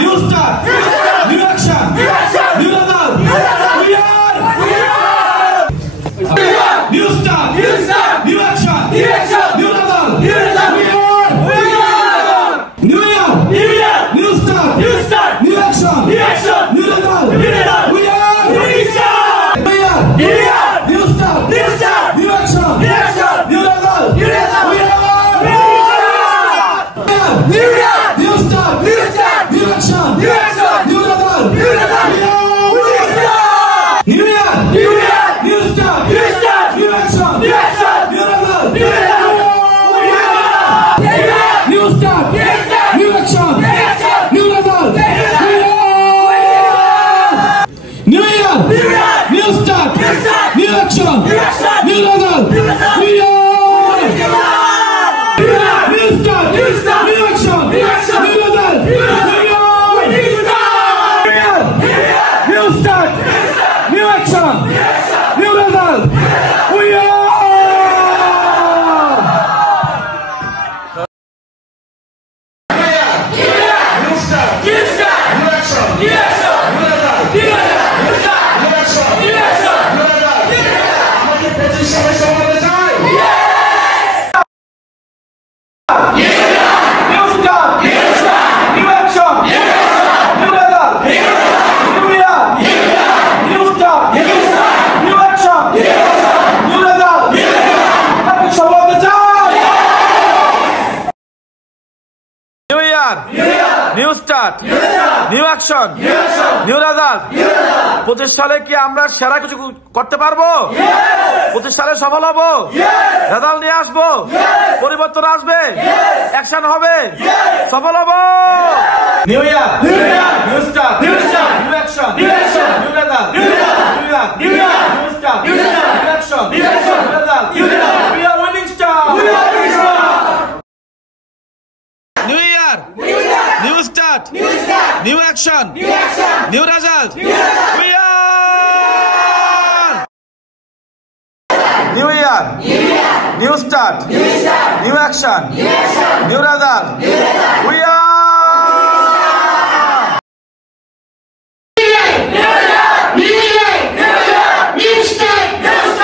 New start. New action. New result. We are. New start. New action. New result. We are. New year. New start. New action. New result. We are. New year. New start. New action. New result. We are. New year. New start. New action. New result. We are. New year. New start. New action. New result. New start. New action. New result. New year. New start. New action. New result. We are. New start. New action. New result. New start. New action. New result. We are. New start, new action, new result. 25 সালে কি আমরা সেরা কিছু করতে পারবো? 25 সালে সফল হব, রেজাল্ট নিয়ে আসবো, পরিবর্তন আসবে, অ্যাকশন হবে, সফল হব। New year, new start, new action, new result, new start, new action, new result. We are winning star. New year, new start, new action, new result. We are. New year, new start, new action, new result. We are. New year, new start, new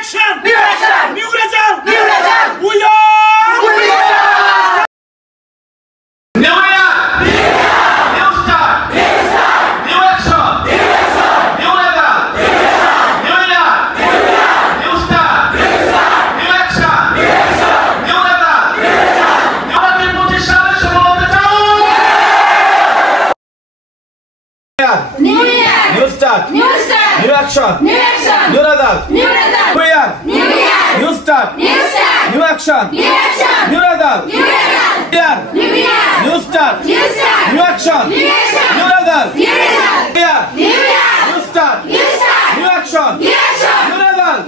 action, new result, we are. New year, new start, new action, new result, new year, new start, new action, new result. আমরা 25 সালে সফল হতে চাই। New year, new start, new action, new result, New year, new start, new action, new result, new start, new action, new result, new start, new action, new result,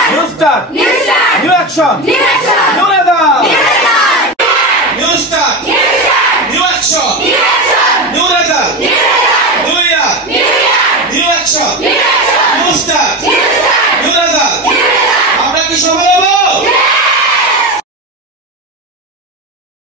new start, new action, new result, new start, new action, new result, new year, new action, new start, new result. আমরা কি সফল হব?